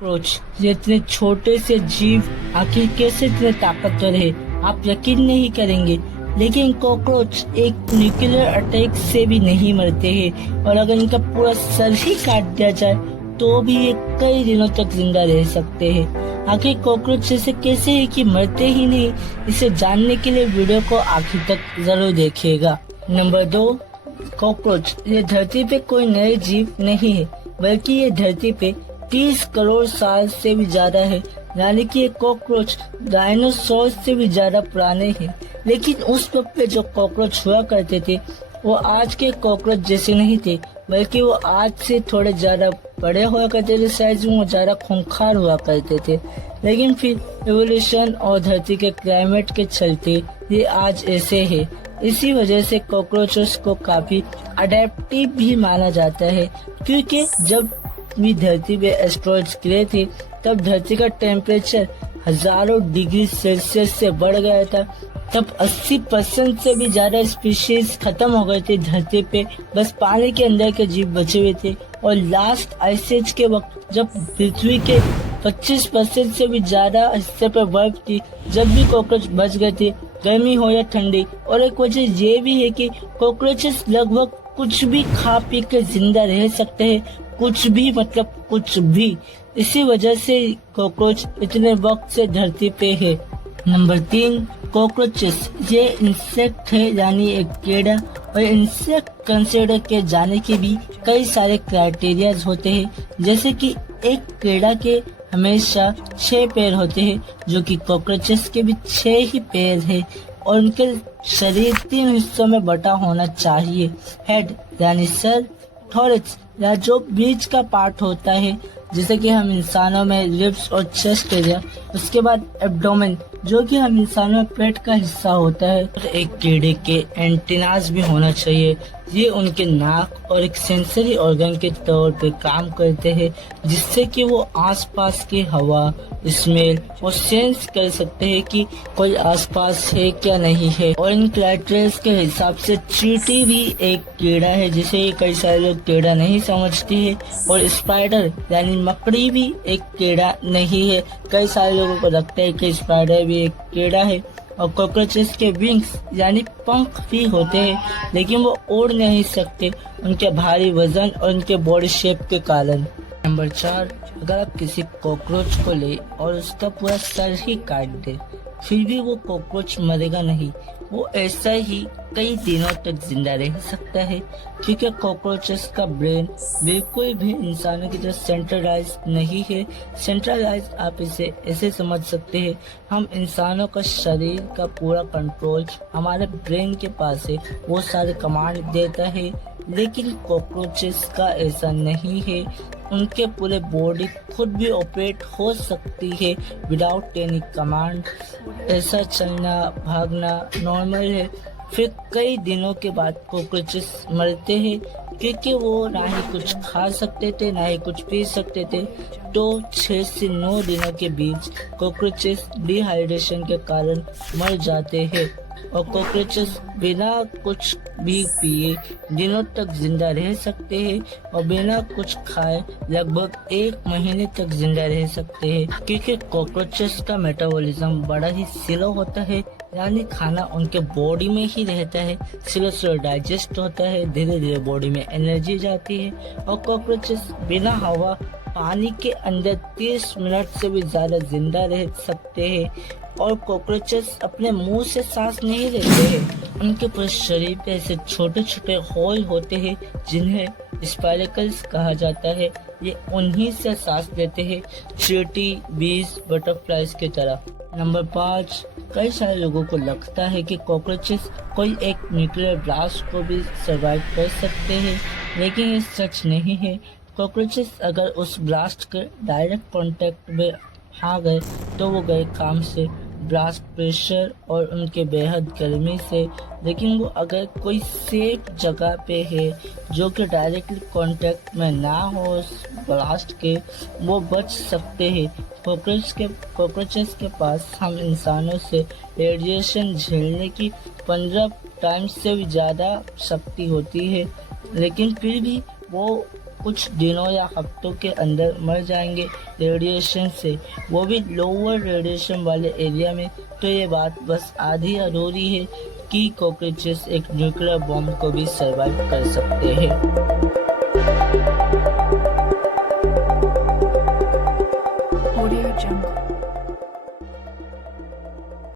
Cockroach ये इतने छोटे से जीव आखिर कैसे इतने ताकतवर है, आप यकीन नहीं करेंगे। लेकिन कॉकरोच एक न्यूक्लियर अटैक से भी नहीं मरते हैं और अगर इनका पूरा सर ही काट दिया जाए तो भी ये कई दिनों तक जिंदा रह सकते हैं। आखिर कॉकरोच ऐसे कैसे है कि मरते ही नहीं, इसे जानने के लिए वीडियो को आखिर तक जरूर देखिएगा। नंबर 2, कॉकरोच ये धरती पे कोई नए जीव नहीं है, बल्कि ये धरती पे 30 करोड़ साल से भी ज्यादा है। यानी कि ये कॉकरोच डायनासोर से भी ज्यादा पुराने हैं। लेकिन उस वक्त पे जो कॉकरोच हुआ करते थे वो आज के कॉकरोच जैसे नहीं थे, बल्कि वो आज से थोड़े ज्यादा बड़े हुआ करते थे, साइज में वो ज्यादा खूंखार हुआ करते थे। लेकिन फिर एवोल्यूशन और धरती के क्लाइमेट के चलते ये आज ऐसे है। इसी वजह से कॉकरोचेस को काफी अडेप्टिव भी माना जाता है, क्योंकि जब भी धरती पे एस्ट्रॉइड्स गिरे थे तब धरती का टेम्परेचर हजारों डिग्री सेल्सियस से बढ़ गया था। तब 80% से भी ज्यादा स्पीशीज खत्म हो गए थे धरती पे, बस पानी के अंदर के जीव बचे हुए थे। और लास्ट आइस एज के वक्त जब पृथ्वी के 25% से भी ज्यादा हिस्से पे बर्फ थी, जब भी कॉकरोच बच गए थे, गर्मी हो या ठंडी। और एक वजह ये भी है कि कॉकरोचेस लगभग कुछ भी खा पी के जिंदा रह सकते हैं, कुछ भी मतलब कुछ भी। इसी वजह से कॉकरोच इतने वक्त से धरती पे है। नंबर 3, कॉकरोचेस ये इंसेक्ट है, यानी एक कीड़ा। और इंसेक्ट कंसिडर किए जाने के भी कई सारे क्राइटेरिया होते हैं, जैसे कि एक कीड़ा के हमेशा 6 पैर होते हैं, जो कि कॉकरोचेस के भी 6 ही पैर है। और उनके शरीर 3 हिस्सों में बटा होना चाहिए। हेड यानी सर, थोरैक्स या जो बीच का पार्ट होता है, जैसे कि हम इंसानों में रिब्स और चेस्ट एरिया। उसके बाद एब्डोमेन, जो कि हम इंसानों में पेट का हिस्सा होता है। और एक कीड़े के एंटीनास भी होना चाहिए, ये उनके नाक और एक सेंसरी ऑर्गन के तौर पे काम करते हैं, जिससे कि वो आसपास की हवा, स्मेल और सेंस कर सकते हैं कि कोई आसपास है क्या नहीं है। और इन क्राइटेरिया के हिसाब से चींटी भी एक कीड़ा है, जिसे कई सारे लोग कीड़ा नहीं समझते हैं। और स्पाइडर यानी मकड़ी भी एक कीड़ा नहीं है, कई सारे लोगों को लगता है कि स्पाइडर भी एक कीड़ा है। और कॉकरोचेस के विंग्स यानी पंख भी होते हैं, लेकिन वो उड़ नहीं सकते उनके भारी वजन और उनके बॉडी शेप के कारण। नंबर 4, अगर आप किसी कॉकरोच को ले और उसका पूरा सर ही काट दे, फिर भी वो कॉकरोच मरेगा नहीं, वो ऐसा ही कई दिनों तक जिंदा रह सकता है, क्योंकि कॉकरोचेस का ब्रेन बिल्कुल भी इंसानों की तरह सेंट्रलाइज नहीं है। सेंट्रलाइज आप इसे ऐसे समझ सकते हैं, हम इंसानों का शरीर का पूरा कंट्रोल हमारे ब्रेन के पास है, वो सारे कमांड देता है। लेकिन कॉकरोचेस का ऐसा नहीं है, उनके पूरे बॉडी खुद भी ऑपरेट हो सकती है विदाउट एनी कमांड। ऐसा चलना भागना नॉर्मल है। फिर कई दिनों के बाद कॉकरोचेस मरते हैं, क्योंकि वो ना ही कुछ खा सकते थे ना ही कुछ पी सकते थे। तो 6 से 9 दिनों के बीच कॉकरोचेस डिहाइड्रेशन के कारण मर जाते हैं। और कॉकरोचेस बिना कुछ भी पिए दिनों तक जिंदा रह सकते हैं और बिना कुछ खाए लगभग 1 महीने तक जिंदा रह सकते हैं, क्योंकि कॉकरोचेस का मेटाबॉलिज्म बड़ा ही स्लो होता है, यानी खाना उनके बॉडी में ही रहता है, स्लो डाइजेस्ट होता है, धीरे धीरे बॉडी में एनर्जी जाती है। और कॉकरोचेस बिना हवा पानी के अंदर 30 मिनट से भी ज्यादा जिंदा रह सकते हैं। और कॉकरोचेस अपने मुंह से सांस नहीं लेते हैं, उनके पूरे शरीर पे ऐसे छोटे छोटे होल होते हैं जिन्हें स्पाइरकल्स कहा जाता है। ये उन्हीं से सांस लेते हैं, चींटी, बीज, बटरफ्लाइज की तरह। नंबर 5, कई सारे लोगों को लगता है कि कॉकरोचेस कोई एक न्यूक्लियर ब्लास्ट को भी सर्वाइव कर सकते हैं, लेकिन ये सच नहीं है। कॉकरोचेस अगर उस ब्लास्ट के डायरेक्ट कांटेक्ट में आ गए तो वो गए काम से, ब्लास्ट प्रेशर और उनके बेहद गर्मी से। लेकिन वो अगर कोई सेफ जगह पे है जो कि डायरेक्टली कांटेक्ट में ना हो उस ब्लास्ट के, वो बच सकते हैं। कॉकरोचेस के पास हम इंसानों से रेडिएशन झेलने की 15 टाइम्स से भी ज़्यादा शक्ति होती है, लेकिन फिर भी वो कुछ दिनों या हफ्तों के अंदर मर जाएंगे रेडिएशन से, वो भी लोअर रेडिएशन वाले एरिया में। तो ये बात बस आधी अधूरी है कि कॉकरोचेस एक न्यूक्लियर बॉम्ब को भी सर्वाइव कर सकते हैं। Audio Jungle.